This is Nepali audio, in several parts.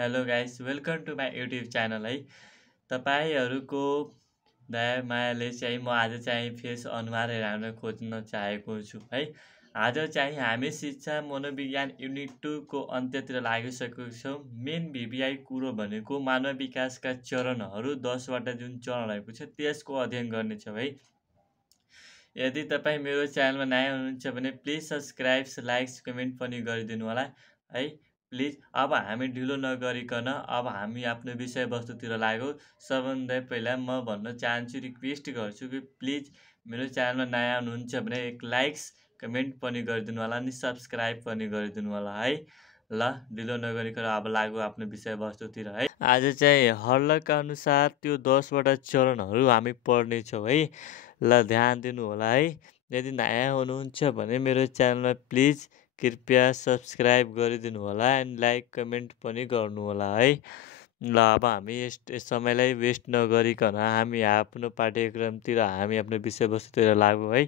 Hello guys welcome to my YouTube channel है। तपाईँहरूको दया मायाले चाहिँ म आज चाहिँ फेस अनुहार हेराउन खोज्न चाहेको छु है। आज चाहिँ हामी शिक्षा मनोविज्ञान युनिट 2 को अन्त्यतिर लागिसकेको छौँ। मेन भिभिआई कुरो भनेको मानव विकासका चरणहरू 10वटा जुन चरणहरूको छ त्यसको अध्ययन गर्नेछौँ है। यदि तपाईँ मेरो च्यानलमा नयाँ हुनुहुन्छ भने प्लिज सब्सक्राइब, लाइक्स, कमेन्ट पनि गरिदिनु होला है। प्लिज अब हामी ढिलो नगरिकन अब हामी आफ्नो विषयवस्तुतिर लागौँ। सबभन्दा पहिला म भन्न चाहन्छु, रिक्वेस्ट गर्छु कि प्लिज मेरो च्यानलमा नयाँ हुनुहुन्छ भने एक लाइक्स, कमेन्ट पनि गरिदिनु होला अनि सब्सक्राइब पनि गरिदिनु होला है। ल ढिलो नगरिकन अब लागौँ आफ्नो विषयवस्तुतिर है। आज चाहिँ हर्लकका अनुसार त्यो 10वटा चरणहरू हामी पढ्नेछौँ है। ल ध्यान दिनु होला है। यदि नयाँ हुनुहुन्छ भने मेरो च्यानलमा प्लिज कृपया सब्सक्राइब गरिदिनु होला एन्ड लाइक कमेन्ट पनि गर्नु होला है। ल अब हामी यस समयलाई वेस्ट नगरिकन हामी आफ्नो पाठ्यक्रमतिर हामी आफ्नो विषयवस्तुतिर लागौँ है।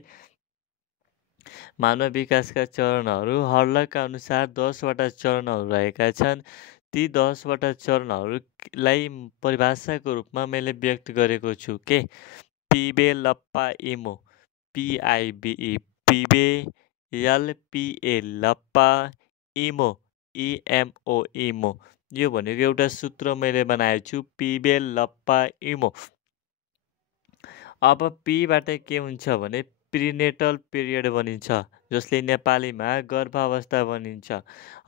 मानव विकासका चरणहरू हर्लकका अनुसार 10वटा चरणहरू रहेका छन्। ती 10वटा चरणहरूलाई परिभाषाको रूपमा मैले व्यक्त गरेको छु के पिबे लप्पा इमो पिआइबिई पिबे एलपिए लप्पा इमो इएमओ इमो। यो भनेको एउटा सूत्र मैले बनाएको छु पिबे लप्पा इमो। अब पीबाट के हुन्छ भने प्रिनेटल पिरियड भनिन्छ, जसले नेपालीमा गर्भावस्था भनिन्छ।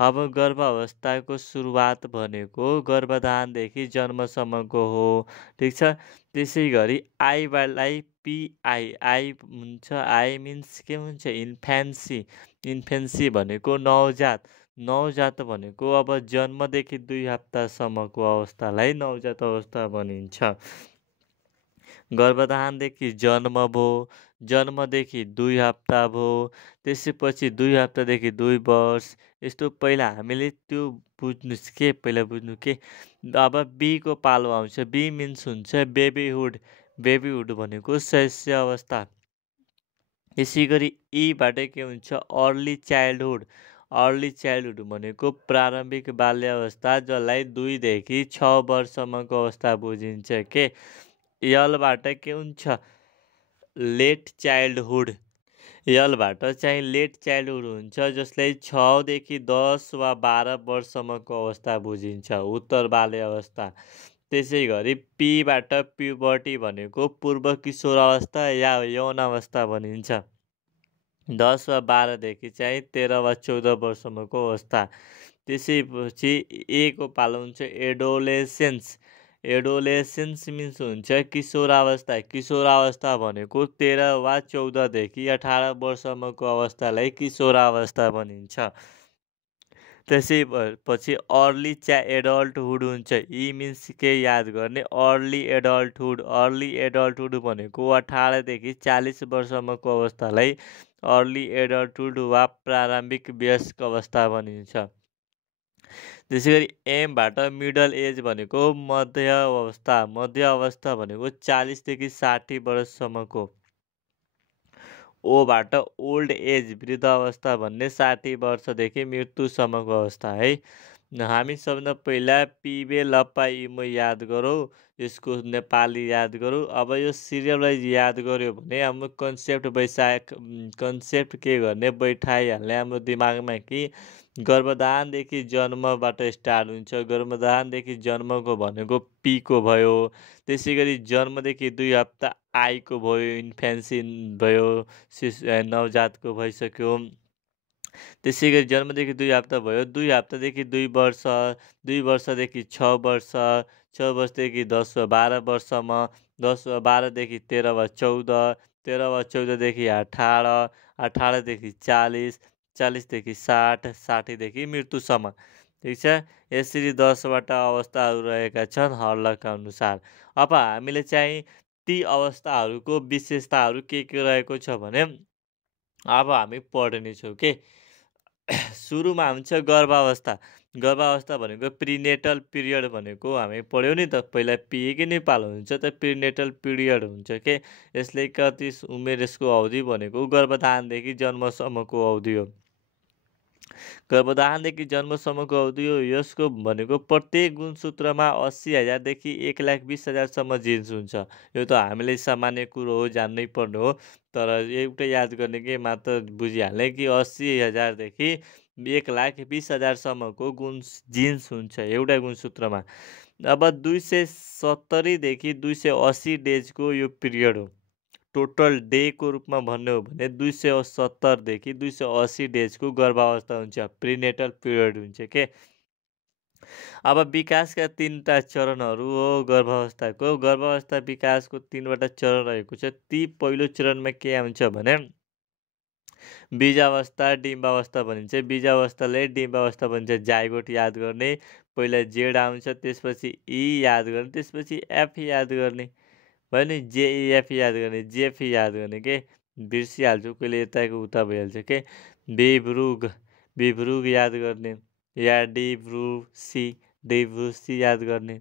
अब गर्भावस्थाको सुरुवात भनेको गर्भधानदेखि जन्मसम्मको हो, ठिक छ। त्यसै गरी आईलाई पिआई हुन्छ। आई मिन्स के हुन्छ इन्फेन्सी। इन्फेन्सी भनेको नवजात। नवजात भनेको अब जन्मदेखि 2 हप्तासम्मको अवस्थालाई नवजात अवस्था भनिन्छ। गर्भधानदेखि जन्म भयो, जन्मदेखि 2 हप्ता भयो, त्यसपछि 2 हप्तादेखि 2 वर्ष। यस्तो पहिला हामीले त्यो बुझ्नुहोस् के पहिला बुझ्नु के अब बीको पालो आउँछ। बी मिन्स हुन्छ बेबीहुड। बेबीहुड भनेको शैशव अवस्था। यसै गरी ईबाट के हुन्छ अर्ली चाइल्डहुड। अर्ली चाइल्डहुड भनेको प्रारम्भिक बाल्यावस्था, जसलाई 2 देखि 6 वर्षसम्मको अवस्था बुझिन्छ के। यलबाट के हुन्छ लेट चाइल्डहुड। यलबाट चाहिँ लेट चाइल्डहुड हुन्छ, जसलाई 6 देखि 10 वा 12 वर्षसम्मको अवस्था बुझिन्छ, उत्तर बाल्य अवस्था। त्यसै गरी पीबाट प्युबर्टी भनेको पूर्व किशोर अवस्था या यौन अवस्था भनिन्छ, 10 वा 12 देखि चाहिँ 13 वा 14 वर्षसम्मको अवस्था। त्यसैपछि एको पालो हुन्छ एडोलेसेन्स। एडोलेसेन्स मिन्स हुन्छ किशोरावस्था। किशोरावस्था भनेको 13 वा 14 देखि 18 वर्षसम्मको अवस्थालाई किशोरावस्था भनिन्छ। त्यसैपछि अर्ली एडल्टहुड हुन्छ। यी मिन्स के याद गर्ने अर्ली एडल्टहुड। अर्ली एडल्टहुड भनेको 18 देखि 40 वर्षसम्मको अवस्थालाई अर्ली एडल्टहुड वा प्रारम्भिक वयस्क अवस्था भनिन्छ। त्यसै गरी एमबाट मिडल एज भनेको मध्य अवस्था। मध्य अवस्था भनेको 40 देखि 60 वर्षसम्मको। ओबाट ओल्ड एज वृद्ध अवस्था भन्ने 60 वर्षदेखि मृत्युसम्मको अवस्था है। हामी सबभन्दा पहिला पिबे लप्पा इमो याद गरौँ, यसको नेपाली याद गरौँ। अब यो सिरियललाई याद गऱ्यो भने हाम्रो कन्सेप्ट के गर्ने बैठाइहाल्ने हाम्रो दिमागमा कि गर्भधानदेखि जन्मबाट स्टार्ट हुन्छ। गर्भधानदेखि जन्मको भनेको पीको भयो। त्यसै गरी जन्मदेखि 2 हप्ता आईको भयो, इन्फेन्सी भयो, नवजातको भइसक्यो। त्यसै गरी जन्मदेखि 2 हप्ता भयो, 2 हप्तादेखि 2 वर्ष, 2 वर्षदेखि 6 वर्ष, 6 वर्षदेखि 10 वा 12 वर्षसम्म, 10 वा 12देखि 13 वा 14, 13 वा 14देखि 18, 18देखि 40, 40देखि 60, 60देखि मृत्युसम्म, ठिक छ। यसरी 10वटा अवस्थाहरू रहेका छन् हर्लकका अनुसार। अब हामीले चाहिँ ती अवस्थाहरूको विशेषताहरू के रहेको छ भने अब हामी पढ्नेछौँ के। सुरुमा हुन्छ गर्भावस्था। गर्भावस्था भनेको प्रिनेटल पिरियड भनेको हामी पढ्यौँ नि त पहिला। पिएकै नै पालो हुन्छ त प्रिनेटल पिरियड हुन्छ के। यसले कति उमेर यसको अवधि भनेको गर्भधानदेखि जन्मसम्मको अवधि हो। गर्भधारणदेखि जन्मसम्मको अवधि हो। यसको भनेको प्रत्येक गुणसूत्रमा 80,000 देखि 1,20,000सम्म जिन्स हुन्छ। यो त हामीले सामान्य कुरो हो, जान्नै पर्ने हो। तर एउटै याद गर्ने कि मात्र बुझिहाल्ने कि 80,000 देखि 1,20,000सम्मको जिन्स हुन्छ एउटा गुणसूत्रमा। अब 270 देखि 280 डेजको यो पिरियड हो। टोटल डेको रूपमा भन्ने हो भने 270 देखि 280 डेजको गर्भावस्था हुन्छ, प्रिनेटल पिरियड हुन्छ के। अब विकासका 3टा चरणहरू हो गर्भावस्थाको। गर्भावस्था विकासको 3वटा चरण रहेको छ। ती पहिलो चरणमा के हुन्छ भने बीजावस्था, डिम्बावस्था भनिन्छ। बीजावस्थालाई डिम्बावस्था भनिन्छ। जाइगोट याद गर्ने, पहिला जेड आउँछ, त्यसपछि ई याद गर्ने, त्यसपछि एफ याद गर्ने भयो नि। जेइएफ याद गर्ने, जेएफ याद गर्ने के, बिर्सिहाल्छु कहिले यताको उता भइहाल्छ के। विभ्रुग याद गर्ने, या डिभ्रुसी याद गर्ने।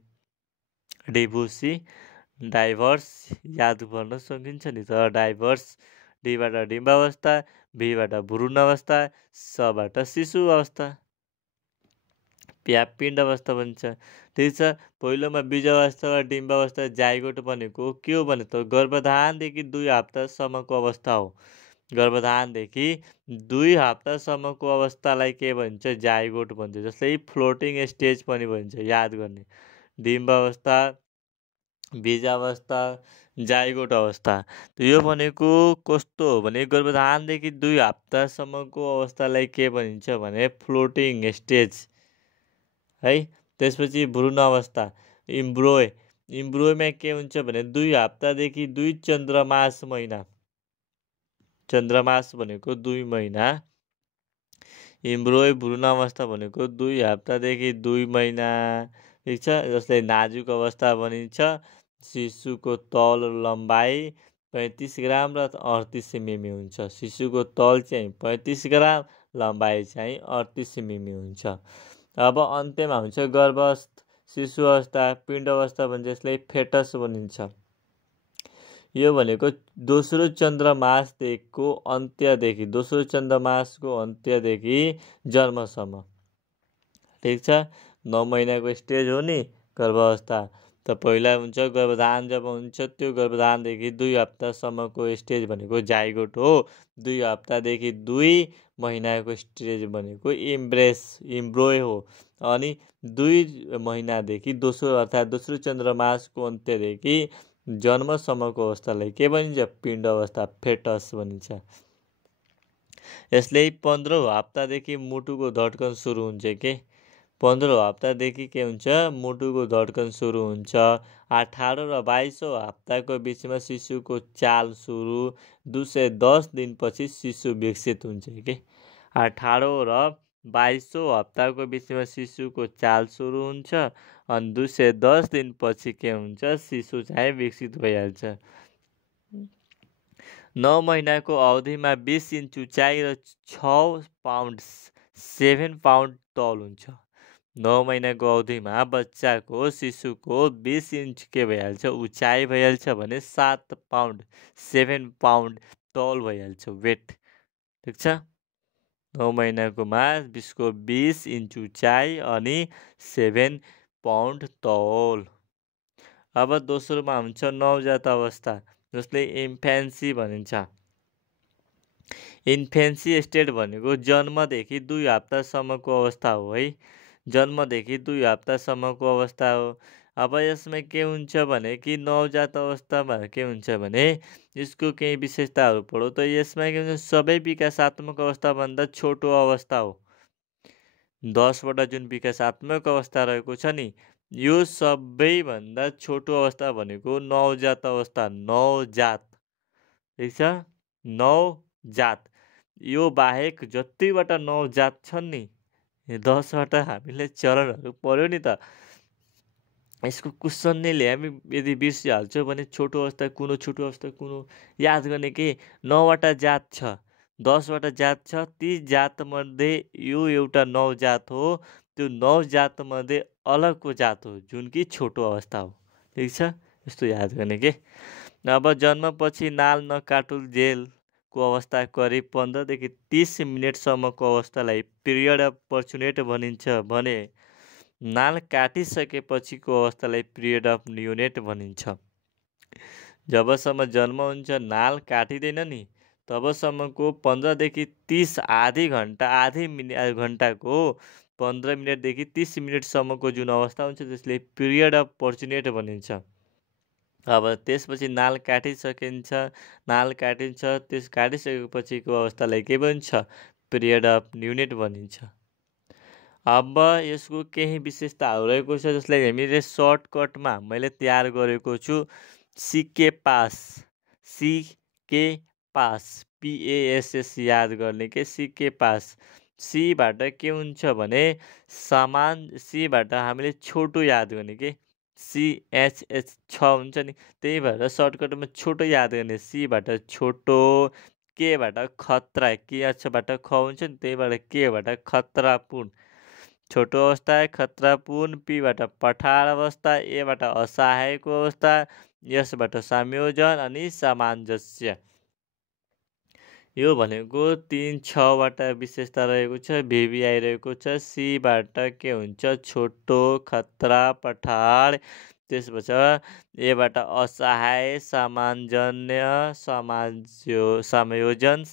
डिभ्रुसी डाइभर्स याद गर्न सकिन्छ नि त। डाइभर्स, डीबाट डिम्बावस्था, भीबाट भ्रूण अवस्था, सबाट शिशु अवस्था, पिण्ड अवस्था भन्छ। ठिक छ। पहिलोमा बीजावस्था वा डिम्बावस्था, जाइगोट भनेको के हो भने त गर्भधारणदेखि 2 हप्तासम्मको अवस्था हो। गर्भधारणदेखि 2 हप्तासम्मको अवस्थालाई के भन्छ, जाइगोट भन्छ। जस्तै फ्लोटिङ स्टेज पनि भन्छ, याद गर्ने। डिम्बावस्था, बीजावस्था, जाइगोट अवस्था। यो भनेको कस्तो हो भने गर्भधारणदेखि 2 हप्तासम्मको अवस्थालाई के भनिन्छ भने फ्लोटिङ स्टेज है। त्यसपछि भ्रूण अवस्था, इम्ब्रोयमा के हुन्छ भने 2 हप्तादेखि 2 चन्द्रमास महिना। चन्द्रमास भनेको 2 महिना। इम्ब्रोय भ्रूण अवस्था भनेको 2 हप्तादेखि 2 महिना। ठिक छ। जस्तै नाजुक अवस्था भनिन्छ। शिशुको तल लम्बाइ 35 ग्राम र 38 सेमी हुन्छ। शिशुको तल चाहिँ 35 ग्राम, लम्बाइ चाहिँ 38 सेमी हुन्छ। अब अन्त्यमा हुन्छ गर्भस्थ, शिशु अवस्था, पिण्ड अवस्था भन्छ। यसलाई फेटस भनिन्छ। यो भनेको दोस्रो चन्द्रमासको अन्त्यदेखि, दोस्रो चन्द्रमासको अन्त्यदेखि जन्मसम्म। ठिक छ। 9 महिनाको स्टेज हो नि गर्भावस्था। त पहिला हुन्छ गर्भधारण। जब हुन्छ त्यो गर्भधारणदेखि 2 हप्तासम्मको स्टेज भनेको जाइगोट हो। 2 हप्तादेखि 2 महिनाको स्टेज भनेको इम्ब्रोय हो। अनि 2 महिनादेखि अर्थात् दोस्रो चन्द्रमासको अन्त्यदेखि जन्मसम्मको अवस्थालाई के भनिन्छ, पिण्ड अवस्था, फेटस भनिन्छ। यसले 15औं हप्तादेखि मुटुको धड्कन सुरु हुन्छ के। 15औं हप्तादेखि के हुन्छ, मुटुको धड्कन सुरु हुन्छ। 18 र 22औं हप्ताको बिचमा शिशुको चाल सुरु। 210 दिनपछि शिशु विकसित हुन्छ के। 18औं र 22औं हप्ताको बिचमा शिशुको चाल सुरु हुन्छ। अनि 210 दिनपछि के हुन्छ, शिशु चाहिँ विकसित भइहाल्छ। 9 महिनाको अवधिमा 20 इन्च उचाइ र 6 पाउन्ड 7 पाउन्ड तौल हुन्छ। 9 महिनाको अवधिमा बच्चाको, शिशुको 20 इन्च के भइहाल्छ, उचाइ भइहाल्छ भने 7 पाउन्ड 7 पाउन्ड तौल भइहाल्छ, वेट। ठिक छ। 9 महिनाकोमा उसको 20 इन्च उचाइ अनि 7 पाउन्ड तौल। अब दोस्रोमा हुन्छ नवजात अवस्था, जसले इन्फेन्सी भनिन्छ। इन्फेन्सी स्टेट भनेको जन्मदेखि 2 हप्तासम्मको अवस्था हो है। जन्मदेखि 2 हप्तासम्मको अवस्था हो। अब यसमा के हुन्छ भने कि नवजात अवस्थामा के हुन्छ भने यसको केही विशेषताहरू पढौँ त यसमा के हुन्छ, सबै विकासात्मक अवस्थाभन्दा छोटो अवस्था हो। 10वटा जुन विकासात्मक अवस्था रहेको छ नि, यो सबैभन्दा छोटो अवस्था भनेको नवजात अवस्था, नवजात। ठिक छ। नवजात। यो बाहेक जतिवटा नवजात छन् नि, 10वटा हामीले चरणहरू पढ्यो नि त। यसको क्वेसन नै हामी यदि बिर्सिहाल्छौँ भने छोटो अवस्था कुन हो, छोटो अवस्था कुन हो याद गर्ने कि 9वटा जात छ, 10वटा जात छ। ती जातमध्ये यो एउटा नवजात हो। त्यो नवजातमध्ये अलगको जात हो जुन कि छोटो अवस्था हो। ठिक छ। यस्तो याद गर्ने के। अब जन्मपछि नाल, नकाटुल, जेल को अवस्था करिब 15 देखि 30 मिनेटसम्मको अवस्थालाई पिरियड अपर्चुनेट भनिन्छ भने नाल काटिसकेपछिको अवस्थालाई पिरियड अफ नियोनेट भनिन्छ। जबसम्म जन्म हुन्छ नाल काटिँदैन नि तबसम्मको 15 देखि 30 आधी घन्टाको 15 मिनेटदेखि 30 मिनेटसम्मको जुन अवस्था हुन्छ त्यसले पिरियड अफ पर्चुनेट भनिन्छ। अब त्यसपछि नाल काटिन्छ त्यस काटिसकेपछिको अवस्थालाई के भन्छ पिरियड अफ नियोनेट भनिन्छ। अब यसको केही विशेषताहरू रहेको छ जसलाई हामीले सर्टकटमा मैले तयार गरेको छु। सीके पास PASS याद गर्ने के सीके पास। सीबाट के हुन्छ भने समान, सीबाट हामीले छोटो याद गर्ने के CHH 6 हुन्छ नि, त्यही भएर सर्टकटमा छोटो याद गर्ने। सीबाट छोटो, केबाट खतरा, के अक्षरबाट ख हुन्छ नि त्यही भएर केबाट खतरापूर्ण छोटो अवस्था, खतरापूर्ण। पीबाट पठार अवस्था, एबाट असहायको अवस्था, यसबाट संयोजन अनि सामञ्जस्य। यो भनेको 3-6वटा विशेषता रहेको छ, VVI रहेको छ। सीबाट के हुन्छ छुट्टो, खतरा, पठार। त्यसपछि एबाट असहाय, सामञ्जन्य, संयोजन,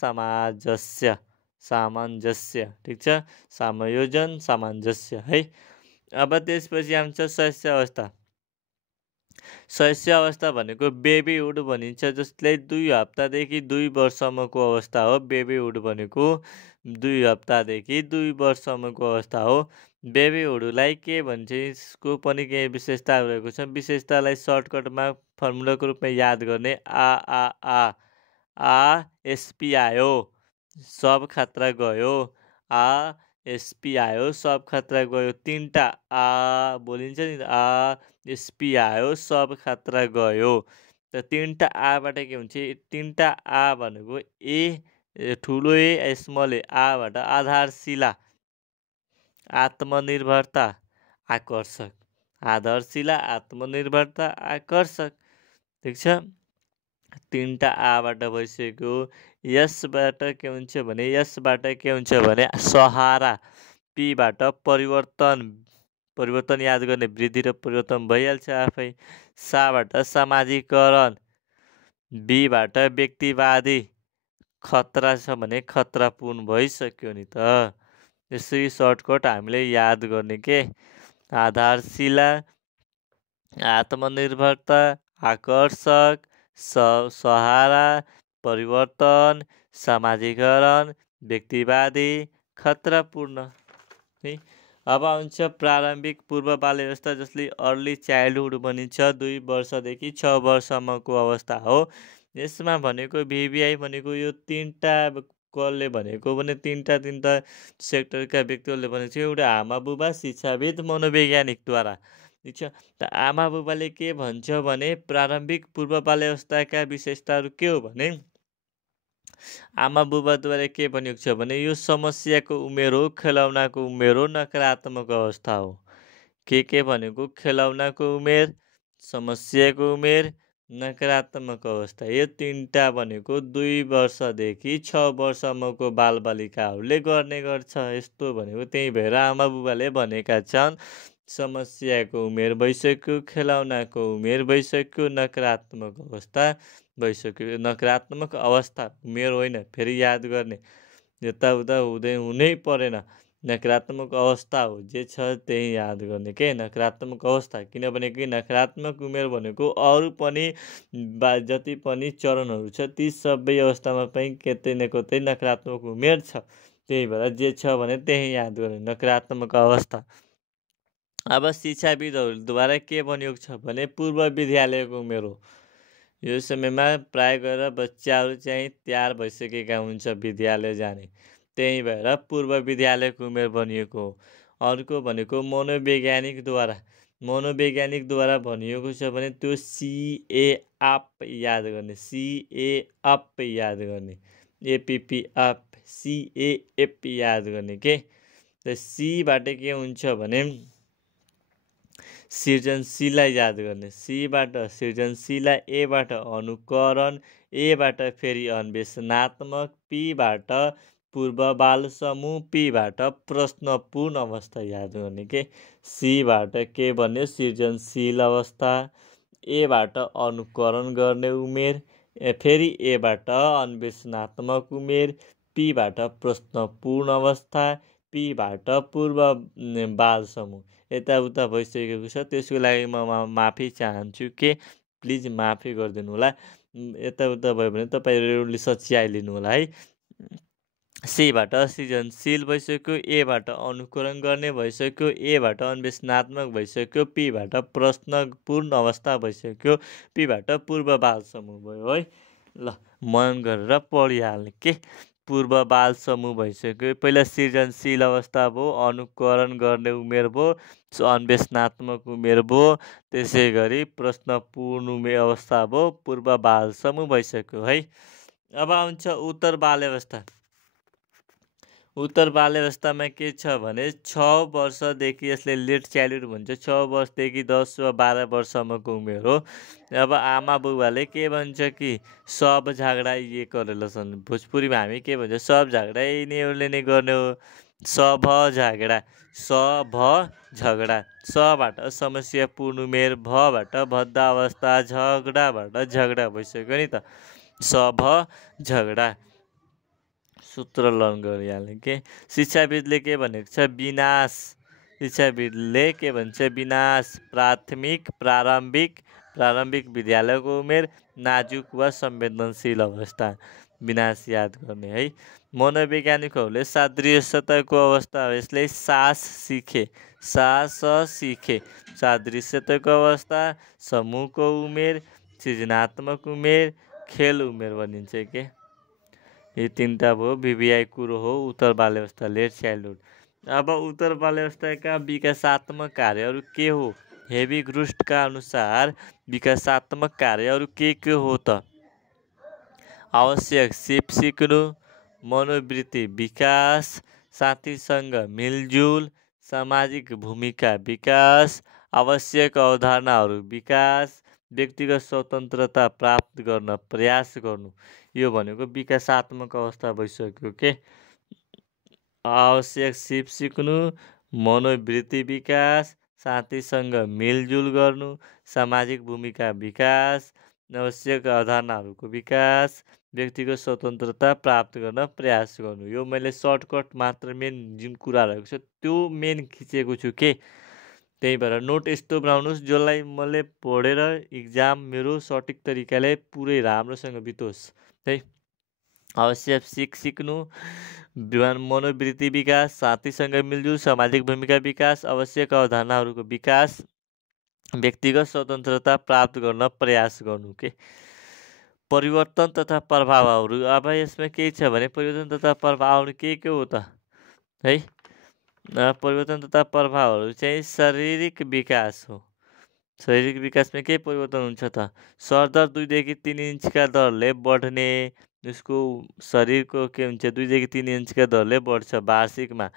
सामञ्जस्य। ठिक छ, संयोजन, सामञ्जस्य है। अब त्यसपछि आउँछ शैशव अवस्था। शैशव अवस्था भनेको बेबीहुड भनिन्छ, जसले 2 हप्तादेखि 2 वर्षसम्मको अवस्था हो। बेबीहुड भनेको 2 हप्तादेखि 2 वर्षसम्मको अवस्था हो। बेबीहुडलाई के भन्छ यसको पनि केही विशेषताहरू रहेको छ। विशेषतालाई सर्टकटमा फर्मुलाको रूपमा याद गर्ने। आ एसपी आयो सब खतरा गयो, आ एसपी आयो सब खतरा गयो। 3टा आ बोलिन्छ नि, आ एसपी आयो सब खतरा गयो। त 3टा आबाट के हुन्छ, 3टा आ भनेको ए ठुलो ए स्मल ए। आबाट आधारशिला, आत्मनिर्भरता, आकर्षक। आधारशिला, आत्मनिर्भरता, आकर्षक। ठिक छ, 3टा आबाट भइसक्यो। यसबाट के हुन्छ भने सहारा। पीबाट परिवर्तन याद गर्ने, वृद्धि र परिवर्तन भइहाल्छ आफै। साबाट समाजीकरण, बीबाट व्यक्तिवादी। खतरा छ भने खतरापूर्ण भइसक्यो नि त। यसरी सर्टकट हामीले याद गर्ने के आधारशिला, आत्मनिर्भरता, आकर्षक, सहारा, परिवर्तन, समाजीकरण, व्यक्तिवादी, खतरापूर्ण। अब आउँछ प्रारम्भिक पूर्व बाल्यावस्था, जसले अर्ली चाइल्डहुड भनिन्छ। 2 वर्षदेखि 6 वर्षसम्मको अवस्था हो। यसमा भनेको VVI भनेको यो 3टा कसले भनेको भने 3टा सेक्टरका व्यक्तिहरूले भनेको छ। एउटा आमा बुबा, शिक्षाविद, मनोवैज्ञानिकद्वारा। ठिक छ, त आमा बुबाले के भन्छ भने प्रारम्भिक पूर्व बाल्यावस्थाका विशेषताहरू के हो भने आमा बुबाद्वारा के भनेको छ भने यो समस्याको उमेर हो, खेलौनाको उमेर हो, नकारात्मक अवस्था हो। के भनेको खेलौनाको उमेर, समस्याको उमेर, नकारात्मक अवस्था। यो 3टा भनेको 2 वर्षदेखि 6 वर्षसम्मको बालबालिकाहरूले गर्ने गर्छ। यस्तो भनेको त्यही भएर आमा बुबाले भनेका छन् समस्याको उमेर भइसक्यो, खेलौनाको उमेर भइसक्यो, नकारात्मक अवस्था भइसक्यो। नकारात्मक अवस्था उमेर होइन, फेरि याद गर्ने, यताउता हुनै परेन। नकारात्मक अवस्था हो, जे छ त्यही याद गर्ने के नकारात्मक अवस्था। किनभने कि नकारात्मक उमेर भनेको अरू पनि जति पनि चरणहरू छ ती सबै अवस्थामा पनि कतै न कतै नकारात्मक उमेर छ। त्यही भएर जे छ भने त्यही याद गर्ने, नकारात्मक अवस्था। अब शिक्षाविदहरूद्वारा के भनिएको छ भने पूर्व विद्यालयको उमेर हो। यो समयमा प्राय गरेर बच्चाहरू चाहिँ तयार भइसकेका हुन्छ विद्यालय जाने, त्यही भएर पूर्व विद्यालयको उमेर भनिएको हो। अर्को भनेको मनोवैज्ञानिकद्वारा भनिएको छ भने त्यो CAP याद गर्ने, CAP याद गर्ने, APP CAP याद गर्ने के। त सीबाट के हुन्छ भने सृजनशीललाई याद गर्ने, सीबाट सृजनशील, एबाट अनुकरण, एबाट फेरि अन्वेषणात्मक, पीबाट पूर्व बाल समूह, पीबाट प्रश्नपूर्ण अवस्था याद गर्ने के, सीबाट के भन्यो सृजनशील अवस्था, एबाट अनुकरण गर्ने उमेर, फेरि एबाट अन्वेषणात्मक उमेर, पीबाट प्रश्नपूर्ण अवस्था, पीबाट पूर्व बाल समूह। यताउता भइसकेको छ, त्यसको लागि म माफी चाहन्छु के प्लिज माफी गरिदिनु होला। यताउता भयो भने तपाईँहरूले सच्याइलिनु होला है। सीबाट सृजनशील भइसक्यो, एबाट अनुकरण गर्ने भइसक्यो, एबाट अन्वेषणात्मक भइसक्यो, पीबाट प्रश्नपूर्ण अवस्था भइसक्यो, पीबाट पूर्व बाल समूह भयो है। ल मन गरेर पढिहाल्ने के, पूर्व बाल समूह भइसक्यो, पहिला सृजनशील अवस्था भयो, अनुकरण गर्ने उमेर भयो, अन्वेषणात्मक उमेर भयो, त्यसै गरी प्रश्नपूर्ण उमेर अवस्था भयो, पूर्व बाल समूह भइसक्यो है। अब आउँछ उत्तर बाल्यावस्था। उत्तर बाल्यावस्थामा के छ भने 6 वर्षदेखि यसले लेट चाइल्डहुड भन्छ, 6 वर्षदेखि 10 वा 12 वर्षसम्मको उमेर हो। अब आमा बुबाले के भन्छ कि सब झगडा ये गरेर छन्, भोजपुरीमा हामी के भन्छ, सब झगडा यिनीहरूले नै गर्ने हो। सब झगडा, सब झगडा, सबाट समस्यापूर्ण उमेर, भबाट भद्दावस्था, झगडाबाट झगडा भइसक्यो नि त, सब झगडा। सूत्र लर्न गरिहाल्ने के, शिक्षाविदले के भनेको छ, विनाश। शिक्षाविदले के भन्छ, विनाश प्रारम्भिक विद्यालयको उमेर, नाजुक वा संवेदनशील अवस्था, विनाश याद गर्ने है। मनोवैज्ञानिकहरूले सादृश्यताको अवस्था हो, यसले सास सिखे, सादृश्यताको अवस्था, समूहको उमेर, सृजनात्मक उमेर, खेल उमेर भनिन्छ के। यी तीनटा भयो VBI कुरो हो उत्तर बाल्यावस्था, लेट चाइल्डहुड। अब उत्तर बाल्यावस्थाका विकासात्मक कार्यहरू के हो? हेभी ग्रुस्टका अनुसार विकासात्मक कार्यहरू के हो त? आवश्यक सिप सिक्नु, मनोवृत्ति विकास, साथीसँग मिलजुल, सामाजिक भूमिका विकास, आवश्यक अवधारणाहरू विकास, व्यक्तिगत स्वतन्त्रता प्राप्त गर्न प्रयास गर्नु, यो भनेको विकासात्मक अवस्था भइसक्यो के। आवश्यक सिप सिक्नु, मनोवृत्ति विकास, साथीसँग मिलजुल गर्नु, सामाजिक भूमिका विकास, आवश्यक अवधारणाहरूको विकास, व्यक्तिगत स्वतन्त्रता प्राप्त गर्न प्रयास गर्नु। यो मैले सर्टकट मात्र मेन जुन कुरा रहेको छ त्यो मेन खिचेको छु के। त्यही भएर नोट यस्तो बनाउनुहोस् जसलाई मैले पढेर इक्जाम मेरो सठिक तरिकाले पुरै राम्रोसँग बितोस् है। आवश्यक सिक्नु, मनोवृत्ति विकास, साथीसँग मिलजुल, सामाजिक भूमिका विकास, आवश्यक अवधारणाहरूको विकास, व्यक्तिगत स्वतन्त्रता प्राप्त गर्न प्रयास गर्नु के। परिवर्तन तथा प्रभावहरू, अब यसमा के छ भने परिवर्तन तथा प्रभावहरू के हो त है। परिवर्तन तथा प्रभावहरू चाहिँ शारीरिक विकास हो। शारीरिक विकासमा के परिवर्तन हुन्छ त? सरदर 2 देखि 3 इन्चका दरले बढ्ने, उसको शरीरको के हुन्छ 2 देखि 3 इन्चका दरले बढ्छ वार्षिकमा।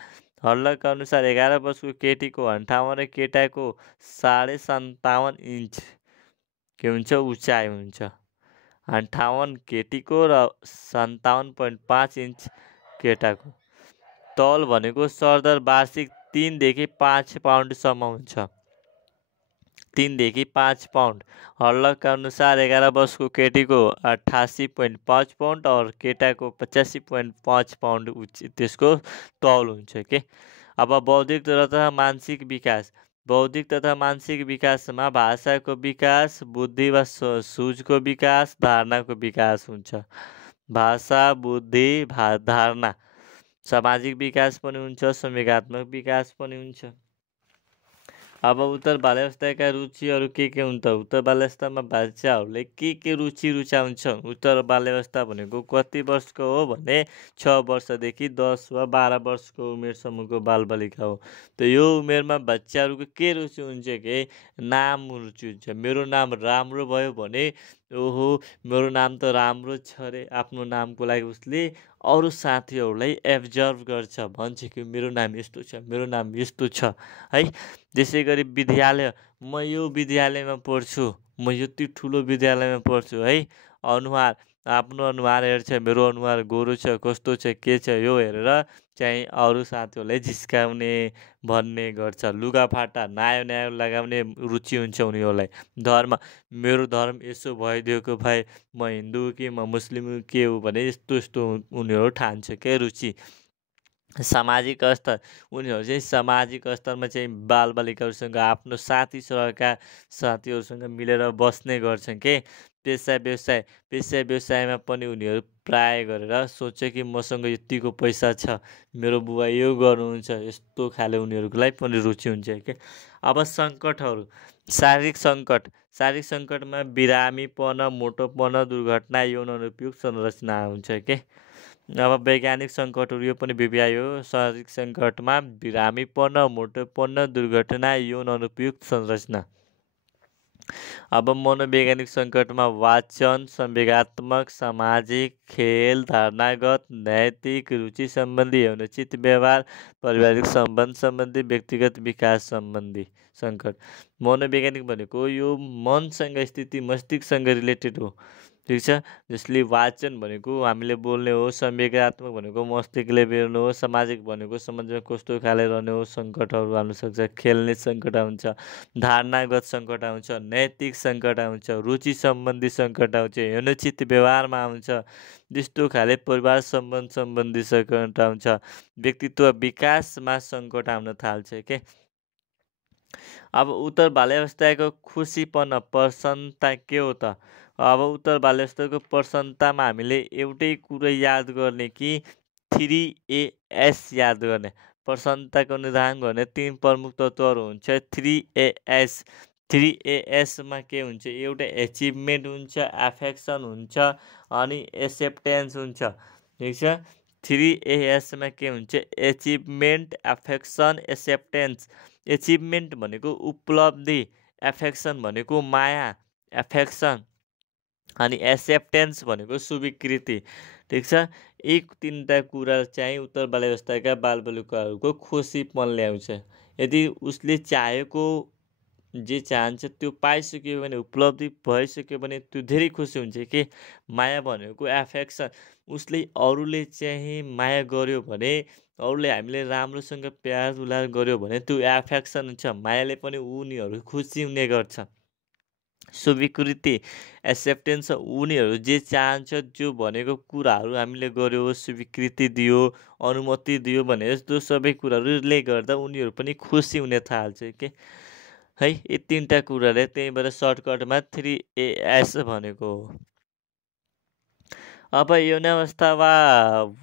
हल्लाका अनुसार 11 वर्षको केटीको 58 र केटाको 57.5 इन्च के हुन्छ उचाइ हुन्छ। 58 केटीको र 57.5 इन्च केटाको। तौल भनेको सरदर वार्षिक 3 देखि 5 पाउन्डसम्म हुन्छ। 3 देखि 5 पाउन्ड। हल्लाका अनुसार 11 वर्षको केटीको 88.5 पाउन्ड और केटाको 85.5 पाउन्ड त्यसको तौल हुन्छ के। अब बौद्धिक तथा मानसिक विकास। बौद्धिक तथा मानसिक विकासमा भाषाको विकास, बुद्धि वा सोचको विकास, धारणाको विकास हुन्छ। भाषा, बुद्धि, धारणा। सामाजिक विकास पनि हुन्छ, संवेगात्मक विकास पनि हुन्छ। अब उत्तर बाल्यावस्थाका रुचिहरू के हुन् त? उत्तर बाल्यावस्थामा बच्चाहरूले के रुचि रुचाउँछ? उत्तर बाल्यावस्था भनेको कति वर्षको हो भने 6 वर्षदेखि 10 वा 12 वर्षको उमेरसम्मको बालबालिका हो। त यो उमेरमा बच्चाहरूको के रुचि हुन्छ कि नाम रुचि हुन्छ। मेरो नाम राम्रो भयो भने ओहो मेरो नाम त राम्रो छ अरे, आफ्नो नामको लागि उसले अरू साथीहरूलाई एब्जर्भ गर्छ, भन्छ कि मेरो नाम यस्तो छ, मेरो नाम यस्तो छ है। त्यसै गरी विद्यालय, म यो विद्यालयमा पढ्छु, म यति ठुलो विद्यालयमा पढ्छु है। अनुहार, आफ्नो अनुहार हेर्छ, मेरो अनुहार गोरो छ, कस्तो छ, के छ, यो हेरेर चाहिँ अरू साथीहरूलाई जिस्काउने भन्ने गर्छ। लुगाफाटा नयाँ नयाँ लगाउने रुचि हुन्छ उनीहरूलाई। धर्म, मेरो धर्म यसो भइदिएको भए म हिन्दू कि म मुस्लिम के हो भने यस्तो यस्तो उनीहरू ठान्छ के रुचि। सामाजिक स्तर, उनीहरू चाहिँ सामाजिक स्तरमा चाहिँ बालबालिकाहरूसँग आफ्नो साथी सरहका साथीहरूसँग मिलेर बस्ने गर्छन् के। पेसा व्यवसायमा पनि उनीहरू प्राय गरेर सोच्छ कि मसँग यतिको पैसा छ, मेरो बुबा यो गर्नुहुन्छ, यस्तो खाले उनीहरूलाई पनि रुचि हुन्छ के। अब सङ्कटहरू, शारीरिक सङ्कटमा बिरामीपन, मोटोपन, दुर्घटना, यौन अनुपयुक्त संरचना हुन्छ के। अब वैज्ञानिक सङ्कटहरू यो पनि बिबिआई हो। शारीरिक सङ्कटमा बिरामीपन, मोटोपन, दुर्घटना, यौन अनुपयुक्त संरचना। अब मनोवैज्ञानिक सङ्कटमा वाचन, संवेगात्मक, सामाजिक, खेल, धारणागत, नैतिक, रुचि सम्बन्धी, यौनोचित व्यवहार, पारिवारिक सम्बन्ध सम्बन्धी, व्यक्तिगत विकास सम्बन्धी सङ्कट। मनोवैज्ञानिक भनेको यो मनसँग स्थिति, मस्तिष्कसँग रिलेटेड हो। ठिक छ। जसले वाचन भनेको हामीले बोल्ने हो, संवेगात्मक भनेको मस्तिष्कले बेर्नु हो, सामाजिक भनेको समाजमा कस्तो खाले रहने हो, सङ्कटहरू आउन सक्छ, खेल्ने सङ्कट आउँछ, धारणागत सङ्कट आउँछ, नैतिक सङ्कट आउँछ, रुचि सम्बन्धी सङ्कट आउँछ, यौनोचित व्यवहारमा आउँछ, त्यस्तो खाले परिवार सम्बन्धी सङ्कट आउँछ, व्यक्तित्व विकासमा सङ्कट आउन थाल्छ के। अब उत्तर बाल्यावस्थाको खुसीपन, प्रसन्नता के हो त? अब उत्तर बाल्यावस्थाको प्रसन्नतामा हामीले एउटै कुरो याद गर्ने कि 3AS याद गर्ने। प्रसन्नताको निर्धारण गर्ने 3 प्रमुख तत्त्वहरू हुन्छ 3AS। 3ASमा के हुन्छ? एउटा एचिभमेन्ट हुन्छ, एफेक्सन हुन्छ, अनि एक्सेप्टेन्स हुन्छ। ठिक छ। 3ASमा के हुन्छ? Achievement, affection, acceptance. एचिभमेन्ट भनेको उपलब्धि, एफेक्सन भनेको माया, एफेक्सन, अनि एक्सेप्टेन्स भनेको स्वीकृति। ठिक छ। यी 3टा कुरा चाहिँ उत्तर बाल्यावस्थाका बालबालिकाहरूको खुसीपन ल्याउँछ। यदि उसले चाहेको जे चाहन्छ त्यो पाइसक्यो भने, उपलब्धि भइसक्यो भने त्यो धेरै खुसी हुन्छ कि। माया भनेको एफेक्सन, उसले अरूले चाहिँ माया गर्यो भने, अरूले हामीले राम्रोसँग प्यार दुलार गर्यो भने त्यो एफेक्सन हुन्छ, मायाले पनि उनीहरू खुसी हुने गर्छ। स्वीकृति, एक्सेप्टेन्स, उनीहरू जे चाहन्छ जो भनेको कुराहरू हामीले गर्यो, स्वीकृति दियो, अनुमति दियो भने यस्तो सबै कुराहरूले गर्दा उनीहरू पनि खुसी हुने थाल्छ के है। यी 3टा कुराले, त्यही भएर सर्टकटमा 3AS भनेको हो। अब यौनावस्था वा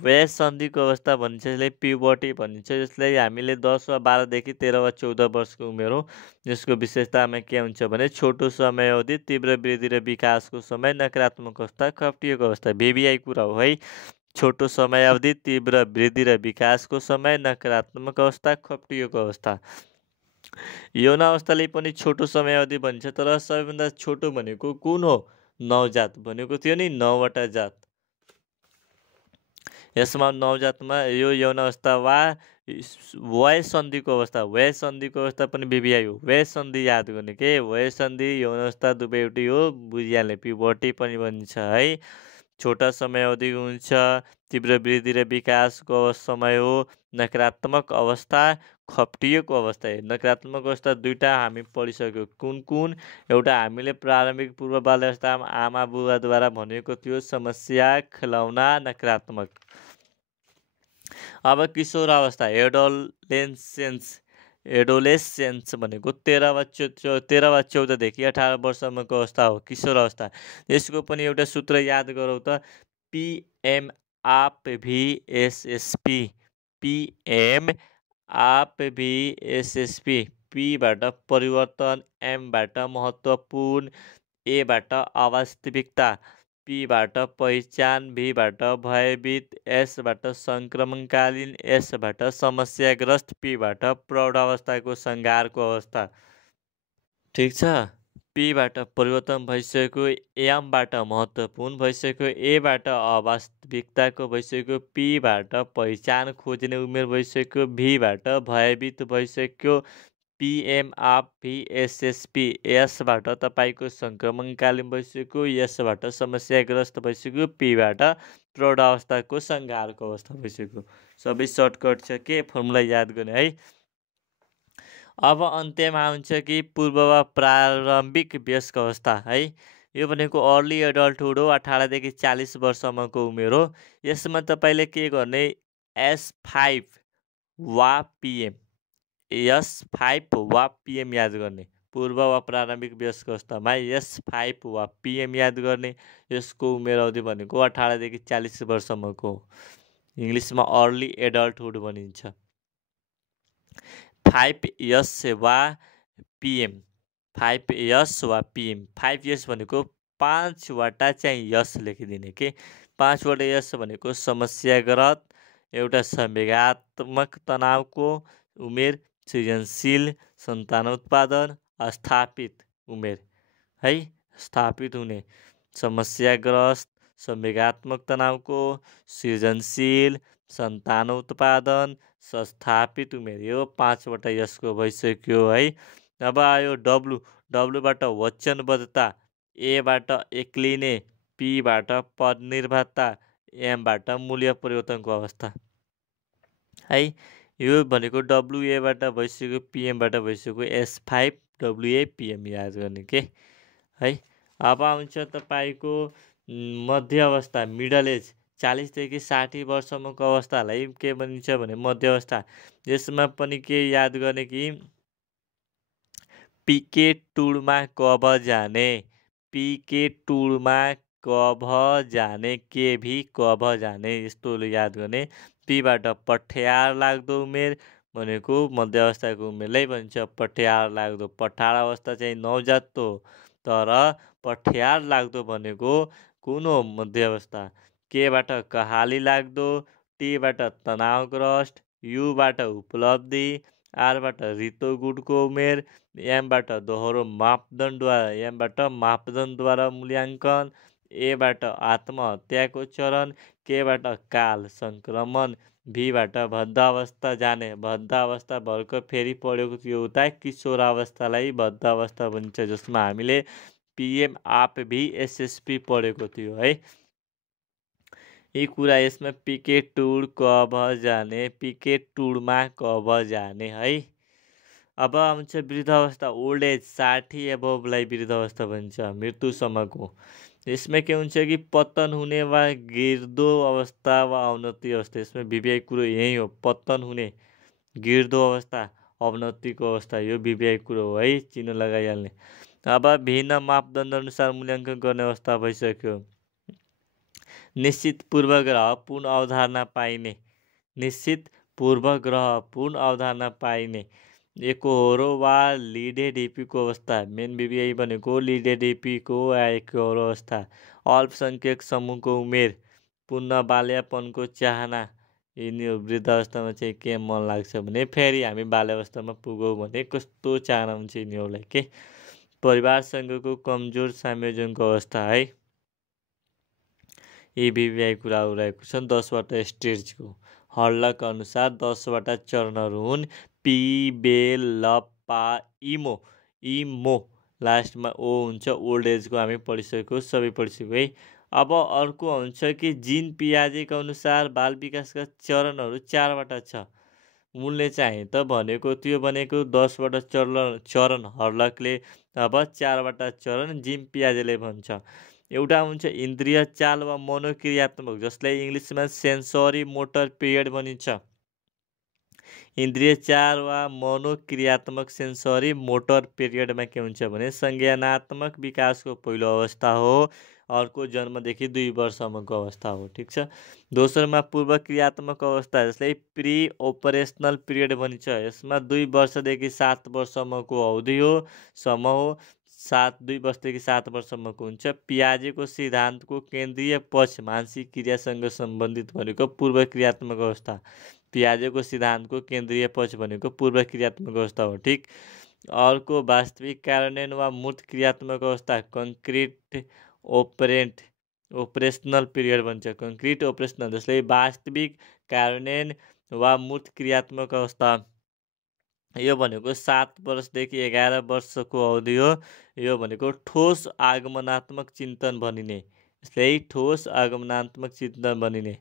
वयसन्धिको अवस्था भनिन्छ, यसलाई प्युबर्टी भनिन्छ, जसलाई हामीले 10 वा 12देखि 13 वा 14 वर्षको उमेर हो। यसको विशेषतामा के हुन्छ भने छोटो समयावधि, तीव्र वृद्धि र विकासको समय, नकारात्मक अवस्था, खप्टिएको अवस्था। बिबिआई कुरा हो है। छोटो समयावधि, तीव्र वृद्धि र विकासको समय, नकारात्मक अवस्था, खप्टिएको अवस्था। यौन अवस्थाले पनि छोटो समयावधि भन्छ, तर सबैभन्दा छोटो भनेको कुन हो? नवजात भनेको थियो नि, 9वटा जात। यसमा नवजातमा यो यौन अवस्था वा वयसन्धिको अवस्था, वयसन्धिको अवस्था पनि बिबिआई हो। वयसन्धि याद गर्ने के, वयसन्धि यौन अवस्था दुवै एउटै हो, बुझिहाल्ने। प्युबर्टी पनि भनिन्छ है। छोटा समयावधि हुन्छ, तीव्र वृद्धि र विकासको समय हो। नकारात्मक अवस्था, खप्टिएको अवस्था। नकारात्मक अवस्था 2टा हामी पढिसक्यो, कुन कुन? एउटा हामीले प्रारम्भिक पूर्व बाल्यावस्थामा आमा बुबाद्वारा भनेको थियो, समस्या, खेलौना, नकारात्मक। अब किशोरावस्था, एडोलेसेन्स भनेको 13 वा 14देखि 18 वर्षसम्मको अवस्था हो, किशोरावस्था। यसको पनि एउटा सूत्र याद गरौँ त, PMAPVSSP। PMAPVSSP। पीबाट परिवर्तन, एमबाट महत्त्वपूर्ण, एबाट अवास्तविकता, पीबाट पहिचान, भीबाट भयभीत, एसबाट सङ्क्रमणकालीन, एसबाट समस्याग्रस्त, पीबाट प्रौढावस्थाको सङ्घारको अवस्था। ठिक छ। पीबाट परिवर्तन भइसक्यो, एमबाट महत्त्वपूर्ण भइसक्यो, एबाट अवास्तविकताको भइसक्यो, पीबाट पहिचान खोज्ने उमेर भइसक्यो, भीबाट भयभीत भइसक्यो, पिएम आप भी एसएसपी यसबाट तपाईँको सङ्क्रमणकालीन भइसक्यो, यसबाट समस्याग्रस्त भइसक्यो, पीबाट प्रौढावस्थाको सङ्घारको अवस्था भइसक्यो। सबै सर्टकट छ के फर्मुला याद गर्ने है। अब अन्त्यमा हुन्छ कि पूर्व वा प्रारम्भिक वयस्क अवस्था है। यो भनेको अर्ली एडल्टहुड हो, 18 देखि 40 वर्षसम्मको उमेर हो। यसमा तपाईँले के गर्ने, S5 वा पिएम, S5 वा पिएम याद गर्ने। पूर्व वा प्रारम्भिक वयस्क अवस्थामा S5 वा पिएम याद गर्ने। यसको उमेर अवधि भनेको 18 देखि 40 वर्षसम्मको हो। इङ्ग्लिसमा अर्ली एडल्टहुड भनिन्छ। 5 इयर्स वा पिएम, 5 इयर्स वा पिएम। 5 इयर्स भनेको 5वटा चाहिँ यस लेखिदिने के। 5वटा यस भनेको समस्याग्रस्त, एउटा संवेगात्मक तनावको उमेर, सृजनशील, सन्तान उत्पादन, स्थापित उमेर है। स्थापित हुने, समस्याग्रस्त, संवेगात्मक तनावको, सृजनशील, सन्तान उत्पादन, स्थापित उमेर, यो 5वटा यसको भइसक्यो है। अब आयो डब्लु, डब्लुबाट वचनबद्धता, एबाट एक्लिने, पीबाट पदनिर्भरता, एमबाट मूल्य परिवर्तनको अवस्था है। यो भनेको डब्लुएबाट भइसक्यो, पिएमबाट भइसक्यो, S5 डब्लुए पिएम याद गर्ने के है। अब आउँछ तपाईँको मध्य अवस्था, मिडल एज, 40 देखि 60 वर्षसम्मको अवस्थालाई के भनिन्छ भने मध्य अवस्था। यसमा पनि के याद गर्ने कि पिके टुरमा कब जाने, पिके टुरमा कब जाने, के भी कब जाने, यस्तो याद गर्ने। पीबाट पठ्यार लाग्दो उमेर भनेको मध्य अवस्थाको उमेरलाई भन्छ पठ्यार लाग्दो। पठार अवस्था चाहिँ नवजात हो, तर पठ्यार लाग्दो भनेको कुन हो, मध्य अवस्था। केबाट कहाली लाग्दो, टीबाट तनावग्रस्त, युबाट उपलब्धि, आरबाट ऋतुगुणको उमेर, एमबाट दोहोरो मापदण्डद्वारा, एमबाट मापदण्डद्वारा मूल्याङ्कन, एबाट आत्महत्याको चरण, केबाट काल सङ्क्रमण, भीबाट वृद्धावस्था जाने। वृद्धावस्था भर्खर फेरि पढेको थियो उता किशोरावस्थालाई वृद्धावस्था भनिन्छ, जसमा हामीले पिएम आप भी एसएसपी पढेको थियो है। यी कुरा यसमा पिके टुर कब जाने, पिके टुरमा कब जाने है। अब आउँछ वृद्धावस्था, ओल्ड एज, 60 एबोभलाई वृद्धावस्था भन्छ, मृत्युसम्मको। यसमा के हुन्छ कि पतन हुने वा गिर्दो अवस्था वा अवनति अवस्था। यसमा भिभिआई कुरो यही हो, पतन हुने, गिर्दो अवस्था, अवनतिको अवस्था, यो भिभिआई कुरो हो है, चिन्ह लगाइहाल्ने। अब भिन्न मापदण्ड अनुसार मूल्याङ्कन गर्ने अवस्था भइसक्यो। निश्चित पूर्वग्रह पूर्ण अवधारणा पाइने, निश्चित पूर्वग्रह पूर्ण अवधारणा पाइने, एकोहोरो वा लिडेडिपीको अवस्था। मेन भिभिआई भनेको लिडेडिपीको एकोहोरो अवस्था। अल्पसङ्ख्यक समूहको उमेर, पूर्ण बाल्यापनको चाहना, यिनी वृद्धावस्थामा चाहिँ के मन लाग्छ भने फेरि हामी बाल्यावस्थामा पुगौँ भने कस्तो चाहना हुन्छ यिनीहरूलाई के। परिवारसँगको कमजोर संयोजनको अवस्था है। यी भिभिआई कुराहरू रहेको छन् 10वटा स्टेजको। हर्लक अनुसार 10वटा चरणहरू हुन्, पी, बेल, लप, पा, इमो, इमो, लास्टमा ओ हुन्छ। ओल्ड एजको हामी पढिसक्यो, सबै पढिसक्यो है। अब अर्को हुन्छ कि जिन पियाजेको अनुसार बाल विकासका चरणहरू 4वटा छ। उनले चाहिँ त भनेको थियो भनेको 10वटा चरण हर्लकले, अब 4वटा चरण जिन पियाजेले भन्छ। एउटा हुन्छ इन्द्रिय चाल वा मनोक्रियात्मक, जसलाई इङ्ग्लिसमा सेन्सरी मोटर पिरियड भनिन्छ। इन्द्रिय चाल वा मनोक्रियात्मक सेन्सरी मोटर पिरियडमा के हुन्छ भने संज्ञानात्मक विकासको पहिलो अवस्था हो। अर्को जन्मदेखि 2 वर्षसम्मको अवस्था हो, ठिक छ। दोस्रोमा पूर्व क्रियात्मक अवस्था, जसलाई प्री ओपरेसनल पिरियड भनिन्छ। यसमा 2 वर्षदेखि 7 वर्षसम्मको अवधि हो, सम्म हो। 2 वर्षदेखि 7 वर्षसम्मको हुन्छ। पियाजेको सिद्धान्तको केन्द्रीय पक्ष मानसिक क्रियासँग सम्बन्धित भनेको पूर्व क्रियात्मक अवस्था। पियाजेको सिद्धान्तको केन्द्रीय पक्ष भनेको पूर्व क्रियात्मक अवस्था हो, ठिक। अर्को वास्तविक कार्यान्वयन वा मूर्त क्रियात्मक अवस्था, कङ्क्रिट ओपरेसनल पिरियड भन्छ। कङ्क्रिट ओपरेसनल, जसले वास्तविक कार्यान्वयन वा मूर्त क्रियात्मक अवस्था यो भनेको 7 वर्षदेखि 11 वर्षको अवधि हो। यो भनेको ठोस आगमनात्मक चिन्तन भनिने, यसलाई ठोस आगमनात्मक चिन्तन भनिने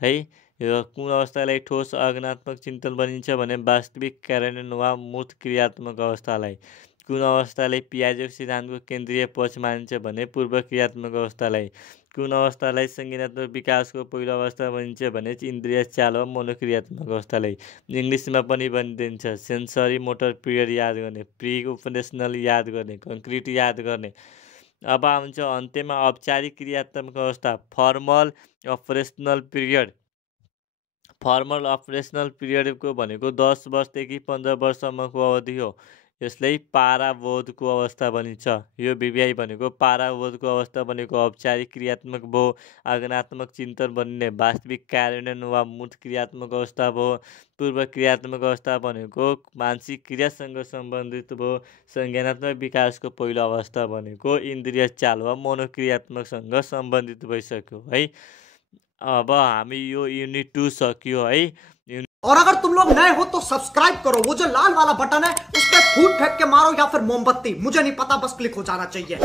है। यो कुन अवस्थालाई ठोस आगमनात्मक चिन्तन भनिन्छ भने वास्तविक कार्यान्वयन वा मूर्त क्रियात्मक अवस्थालाई। कुन अवस्थालाई पियाजेको सिद्धान्तको केन्द्रीय पक्ष मानिन्छ भने पूर्व क्रियात्मक अवस्थालाई। कुन अवस्थालाई संज्ञानात्मक विकासको पहिलो अवस्था भनिन्छ भने इन्द्रिय चाल वा मनोक्रियात्मक अवस्थालाई। इङ्ग्लिसमा पनि भनिदिन्छ सेन्सरी मोटर पिरियड याद गर्ने, प्री उपदेशनल याद गर्ने, कङ्क्रिट याद गर्ने। अब आउँछ अन्त्यमा औपचारिक क्रियात्मक अवस्था, formal operational period. Formal operational पिरियडको भनेको 10 वर्षदेखि 15 वर्षसम्मको अवधि हो। यसलाई पाराबोधको अवस्था भनिन्छ। यो बिबिआई भनेको पाराबोधको अवस्था भनेको औपचारिक क्रियात्मक भयो, आगमनात्मक चिन्तन भनिने वास्तविक कार्यान्वयन वा मूर्त क्रियात्मक अवस्था भयो। पूर्व क्रियात्मक अवस्था भनेको मानसिक क्रियासँग सम्बन्धित भयो। संज्ञानात्मक विकासको पहिलो अवस्था भनेको इन्द्रिय चाल वा मनोक्रियात्मकसँग सम्बन्धित भइसक्यो है। अब हामी यो युनिट 2 सक्यो है। और अगर तुम लोग नए हो तो सब्सक्राइब करो, वो जो लाल वाला बटन है उस पर फूट फेंक के मारो या फिर मोमबत्ती, मुझे नहीं पता, बस क्लिक हो जाना चाहिए।